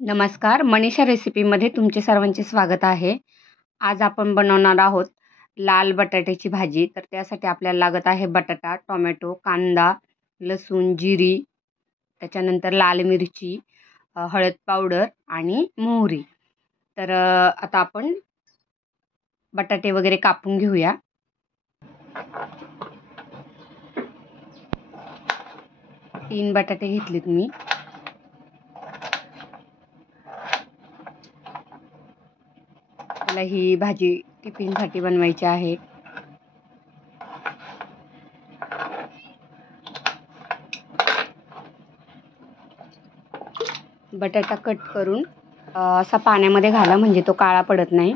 नमस्कार, मनीषा रेसिपीमध्ये तुमचे सर्वांचे स्वागत आहे. आज आपण बनवणार आहोत लाल बटाट्याची भाजी. तर त्यासाठी आपल्याला लागत आहे बटाटा, टोमॅटो, कांदा, लसूण, जिरी, त्याच्यानंतर लाल मिरची, हळद पावडर आणि मोहरी. तर आता आपण बटाटे वगैरे कापून घेऊया. तीन बटाटे घेतलेत मी. मला ही भाजी टिफिनसाठी बनवायची आहे. बटाटा कट करून असा पाण्यामध्ये घाला, म्हणजे तो काळा पडत नाही.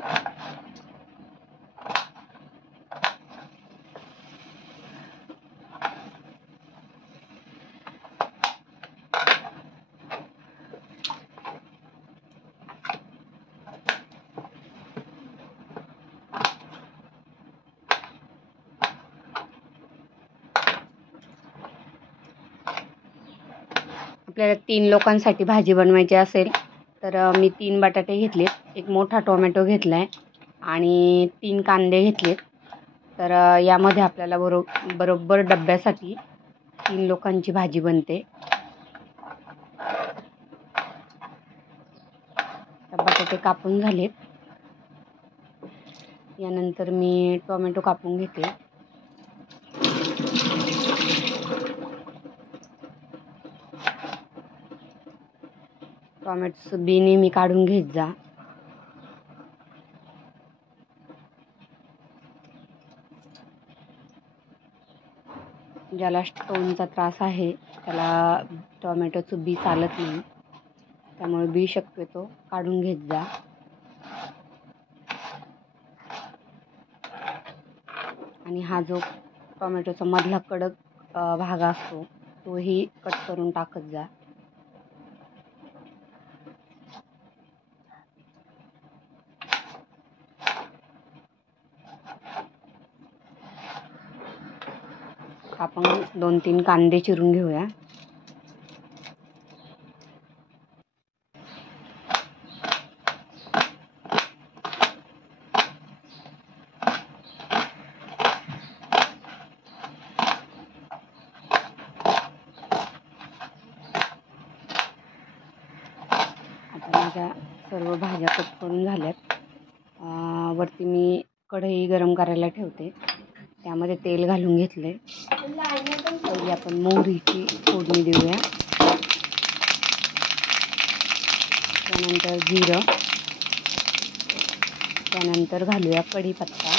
आपल्याला 3 लोकांसाठी भाजी बनवायची असेल तर मी 3 बटाटे घेतलेत, एक मोठा टोमॅटो घेतला आहे आणि 3 कांदे घेतलेत. तर यामध्ये आपल्याला बरोबर डब्यासाठी 3 लोकांची भाजी बनते. बटाटे कापून झालेत. यानंतर मी टोमॅटो कापून घेते. टोमॅटोचं बी नेहमी काढून घेत जा. ज्याला स्टोनचा त्रास आहे त्याला टोमॅटोचं बी चालत नाही, त्यामुळे बी शक्यतो काढून घेत जा. आणि हा जो टोमॅटोचा मधला कडक भाग असतो तोही कट करून टाकत जा. आपण 2-3 कांदे चिरून घेऊया. आता माझ्या सर्व भाज्या कट करून झाल्यात. वरती मी कढई गरम करायला ठेवते. त्यामध्ये तेल घालून घेतले. पहिले आपण मोहरीची फोडणी देऊया. त्यानंतर जिरं, त्यानंतर घालूया कढीपत्ता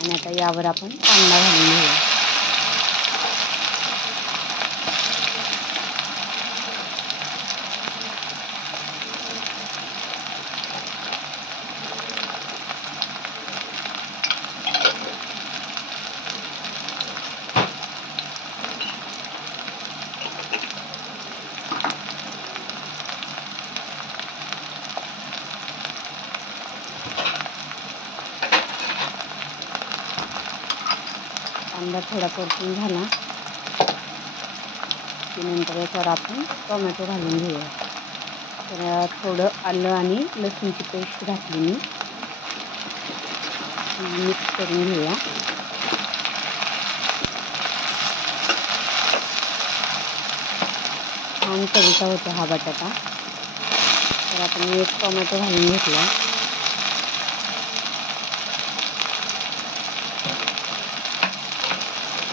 आणि आता यावर आपण कांदा घालून घेऊया. कांदा थोडा परतून झाला की नंतर याच्यावर आपण टोमॅटो घालून घेऊया. तर थोडं आलं आणि लसूणची पेस्ट घातली मी. मिक्स करून घेऊया. छान चवीचा होतो हा बटाटा. तर आता मी एक टोमॅटो घालून घेतला.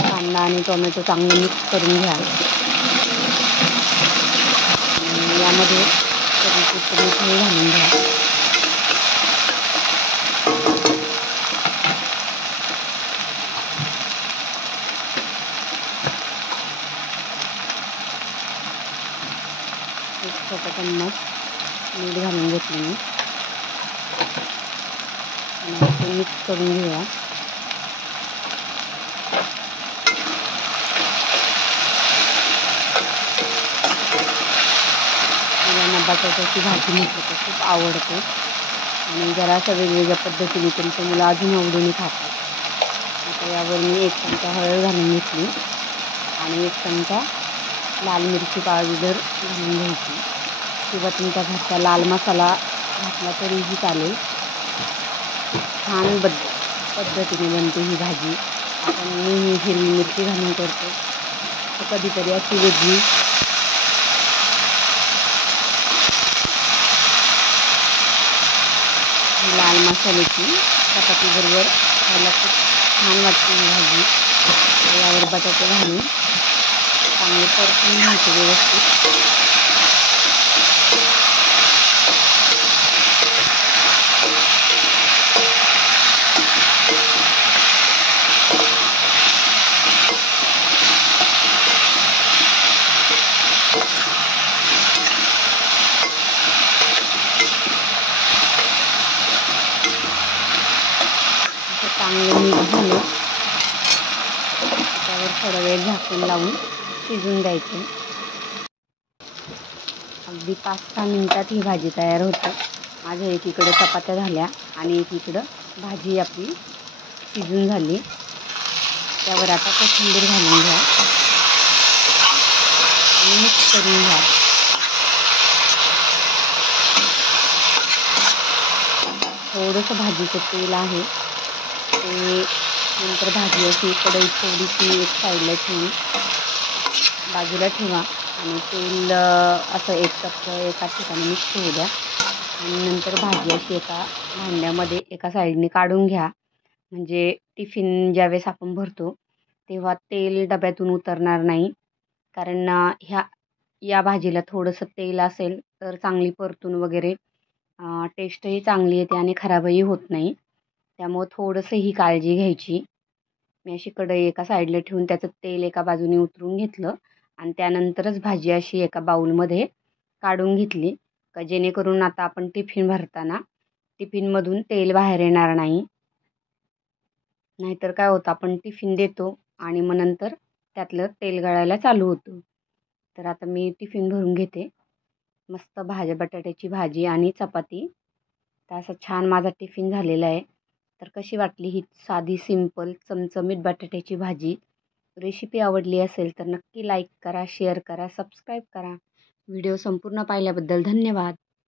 कांदा आणि टोमॅटो चांगलं मिक्स करून घ्या. यामध्ये मीठ घालून घ्या. एक छोटा चम्मच मीठ घालून घेतलं मी. आणि मिक्स करून घेऊया. बटाट्याची भाजी म्हटलं तर खूप आवडते आणि जराशा वेगवेगळ्या पद्धतीने केली तर मुलं अजून आवडीने खातात. आता यावर मी 1 चमचा हळद घालून घेतली आणि 1 चमचा लाल मिरची पावडर घालून घ्यायची. किंवा तुमच्या घरचा लाल मसाला घातला तरीही चालेल. छान पद्धतीने बनते ही भाजी. आपण नेहमी हिरवी मिरची घालून करतो, तर कधीतरी अशी वेगळी. लाल मसाल्याची चपातीबरोबर खायला खूप छान वाटते ही भाजी. यावर बटाटे घालून चांगले परतून घ्यायचे व्यवस्थित. चांगलं मीठ झालं त्यावर थोडा वेळ झाकून लावून शिजून द्यायचं. अगदी 5-6 मिनिटात ही भाजी तयार होते. माझ्या एकीकडे चपात्या झाल्या आणि एकीकडं भाजी आपली शिजून झाली. त्यावर आता कोथिंबीर घालून घ्या आणि मिक्स करून घ्या. थोडंसं भाजीचं तेल आहे ते नंतर भाजी अशी कढईत थोडीशी एक साईडला ठेवून बाजूला ठेवा आणि तेल असं एक चमचा एका ठिकाणी मिक्स होऊ द्या. आणि नंतर भाजी अशी एका भांड्यामध्ये एका साईडने काढून घ्या. म्हणजे टिफिन ज्यावेळेस आपण भरतो तेव्हा तेल डब्यातून उतरणार नाही. कारण या भाजीला थोडंसं तेल असेल तर चांगली परतून वगैरे टेस्टही चांगली येते आणि खराबही होत नाही. त्यामुळं थोडंसं ही काळजी घ्यायची. मी अशी कढई एका साईडला ठेवून त्याचं तेल एका बाजूने उतरून घेतलं आणि त्यानंतरच भाजी अशी एका बाऊलमध्ये काढून घेतली, का जेणेकरून आता आपण टिफिन भरताना टिफिनमधून तेल बाहेर येणार नाही. नाहीतर काय होतं, आपण टिफिन देतो आणि मग नंतर त्यातलं तेल गळायला चालू होतं. तर आता मी टिफिन भरून घेते. मस्त बटाट्याची भाजी आणि चपाती. तर असा छान माझा टिफिन झालेला आहे. तर कशी वाटली ही साधी सिंपल चमचमीत बटाट्याची भाजी? रेसिपी आवडली असेल तर नक्की लाईक करा, शेअर करा, सबस्क्राईब करा. व्हिडिओ संपूर्ण पाहिल्याबद्दल धन्यवाद.